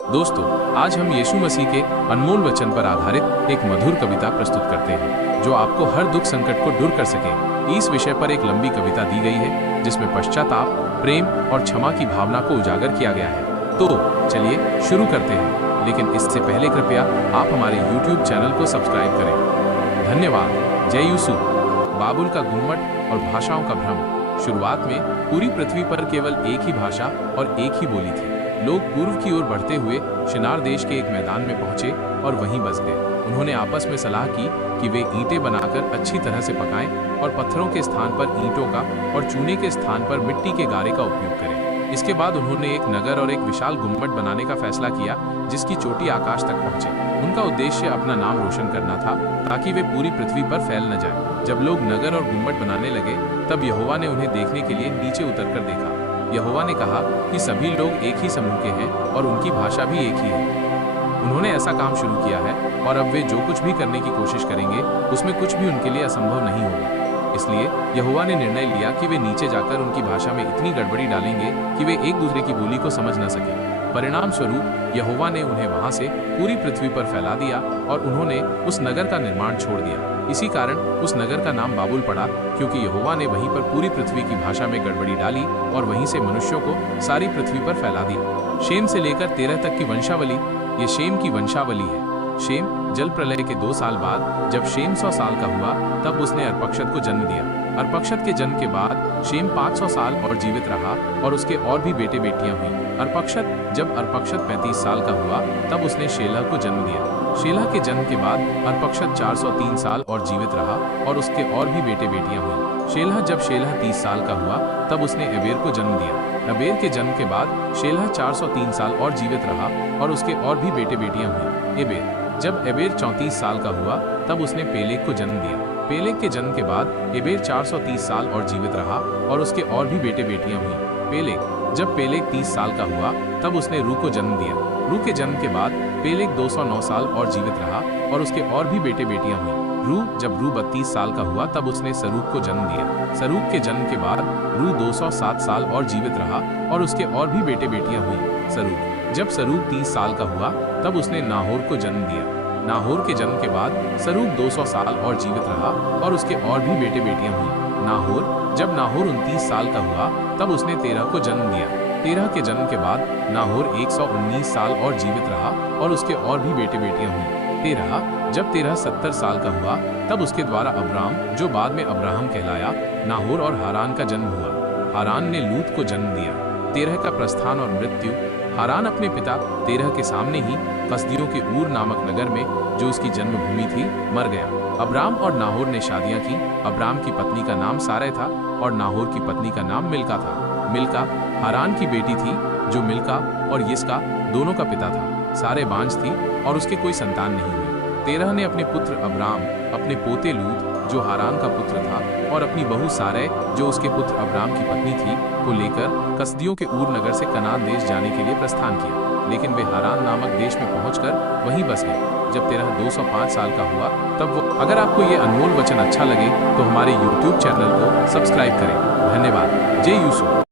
दोस्तों, आज हम यीशु मसीह के अनमोल वचन पर आधारित एक मधुर कविता प्रस्तुत करते हैं जो आपको हर दुख संकट को दूर कर सके। इस विषय पर एक लंबी कविता दी गई है जिसमें पश्चाताप, प्रेम और क्षमा की भावना को उजागर किया गया है। तो चलिए शुरू करते हैं, लेकिन इससे पहले कृपया आप हमारे YouTube चैनल को सब्सक्राइब करें। धन्यवाद। जय यीशु। बाबुल का गुम्मट और भाषाओं का भ्रम। शुरुआत में पूरी पृथ्वी पर केवल एक ही भाषा और एक ही बोली थी। लोग पूर्व की ओर बढ़ते हुए शिनार देश के एक मैदान में पहुंचे और वहीं बस गए। उन्होंने आपस में सलाह की कि वे ईंटें बनाकर अच्छी तरह से पकाएं और पत्थरों के स्थान पर ईंटों का और चूने के स्थान पर मिट्टी के गारे का उपयोग करें। इसके बाद उन्होंने एक नगर और एक विशाल गुम्बद बनाने का फैसला किया जिसकी चोटी आकाश तक पहुंचे। उनका उद्देश्य अपना नाम रोशन करना था ताकि वे पूरी पृथ्वी पर फैल न जाए। जब लोग नगर और गुम्बद बनाने लगे तब यहोवा ने उन्हें देखने के लिए नीचे उतरकर देखा। यहोवा ने कहा कि सभी लोग एक ही समूह के हैं और उनकी भाषा भी एक ही है। उन्होंने ऐसा काम शुरू किया है और अब वे जो कुछ भी करने की कोशिश करेंगे उसमें कुछ भी उनके लिए असंभव नहीं होगा। इसलिए यहोवा ने निर्णय लिया कि वे नीचे जाकर उनकी भाषा में इतनी गड़बड़ी डालेंगे कि वे एक दूसरे की बोली को समझ न सके। परिणाम स्वरूप यहोवा ने उन्हें वहां से पूरी पृथ्वी पर फैला दिया और उन्होंने उस नगर का निर्माण छोड़ दिया। इसी कारण उस नगर का नाम बाबुल पड़ा, क्योंकि यहोवा ने वहीं पर पूरी पृथ्वी की भाषा में गड़बड़ी डाली और वहीं से मनुष्यों को सारी पृथ्वी पर फैला दिया। शेम से लेकर 13 तक की वंशावली ये शेम की वंशावली है। शेम जल प्रलय के 2 साल बाद जब शेम 100 साल का हुआ तब उसने अर्पक्षद को जन्म दिया। अर्पक्षद के जन्म के बाद शेम 500 साल और जीवित रहा और उसके और भी बेटे बेटियां हुई। जब अर्पक्षद 35 साल का हुआ तब उसने शेलह को जन्म दिया। शेलह के जन्म के बाद अर्पक्षद 403 साल और जीवित रहा और उसके और भी बेटे बेटियां हुई। जब शेलह 30 साल का हुआ तब उसने एबेर को जन्म दिया। एबेर के जन्म के बाद शेलह 403 साल और जीवित रहा और उसके और भी बेटे बेटियां हुई। जब एबेर 34 साल का हुआ तब उसने पेलेग को जन्म दिया। पेलेग के जन्म के बाद एबेर 430 साल और जीवित रहा और उसके और भी बेटे बेटियां हुई। जब पेलेग 30 साल का हुआ तब उसने रू को जन्म दिया। रू के जन्म के बाद पेलेग 209 साल और जीवित रहा और उसके और भी बेटे बेटियां हुई। जब रू 32 साल का हुआ तब उसने सरूग को जन्म दिया। सरूग के जन्म के बाद रू 207 साल और जीवित रहा और उसके और भी बेटे बेटियां हुई। जब सरूग 30 साल का हुआ तब उसने नाहोर को जन्म दिया। नाहोर के जन्म के बाद सरूग 200 साल और जीवित रहा और उसके और भी बेटे बेटियां हुई। जब नाहोर 29 साल का हुआ तब उसने तेरह को जन्म दिया। तेरह के जन्म के बाद नाहोर 119 साल और जीवित रहा और उसके और भी बेटे बेटियां हुई। जब तेरह 70 साल का हुआ तब उसके द्वारा अब्राम, जो बाद में अब्राहम कहलाया, नाहोर और हारान का जन्म हुआ। हारान ने लूत को जन्म दिया। तेरह का प्रस्थान और मृत्यु। हारान अपने पिता तेरह के सामने ही कसदियों के ऊर नामक नगर में, जो उसकी जन्मभूमि थी, मर गया। अब्राम और नाहोर ने शादियां की। अब्राम की पत्नी का नाम सारै था और नाहोर की पत्नी का नाम मिल्का था। मिल्का हारान की बेटी थी, जो मिल्का और यिस्का दोनों का पिता था। सारै बांझ थी और उसके कोई संतान नहीं हुई। तेरह ने अपने पुत्र अब्राम, अपने पोते लूत, जो हारान का पुत्र था, और अपनी बहू सारै, जो उसके पुत्र अब्राम की पत्नी थी, को लेकर कसदियों के ऊर नगर से कनान देश जाने के लिए प्रस्थान किया। लेकिन वे हारान नामक देश में पहुंचकर वहीं बस गए। जब तेरह 205 साल का हुआ तब वो। अगर आपको ये अनमोल वचन अच्छा लगे तो हमारे YouTube चैनल को सब्सक्राइब करें। धन्यवाद। जय यीशु।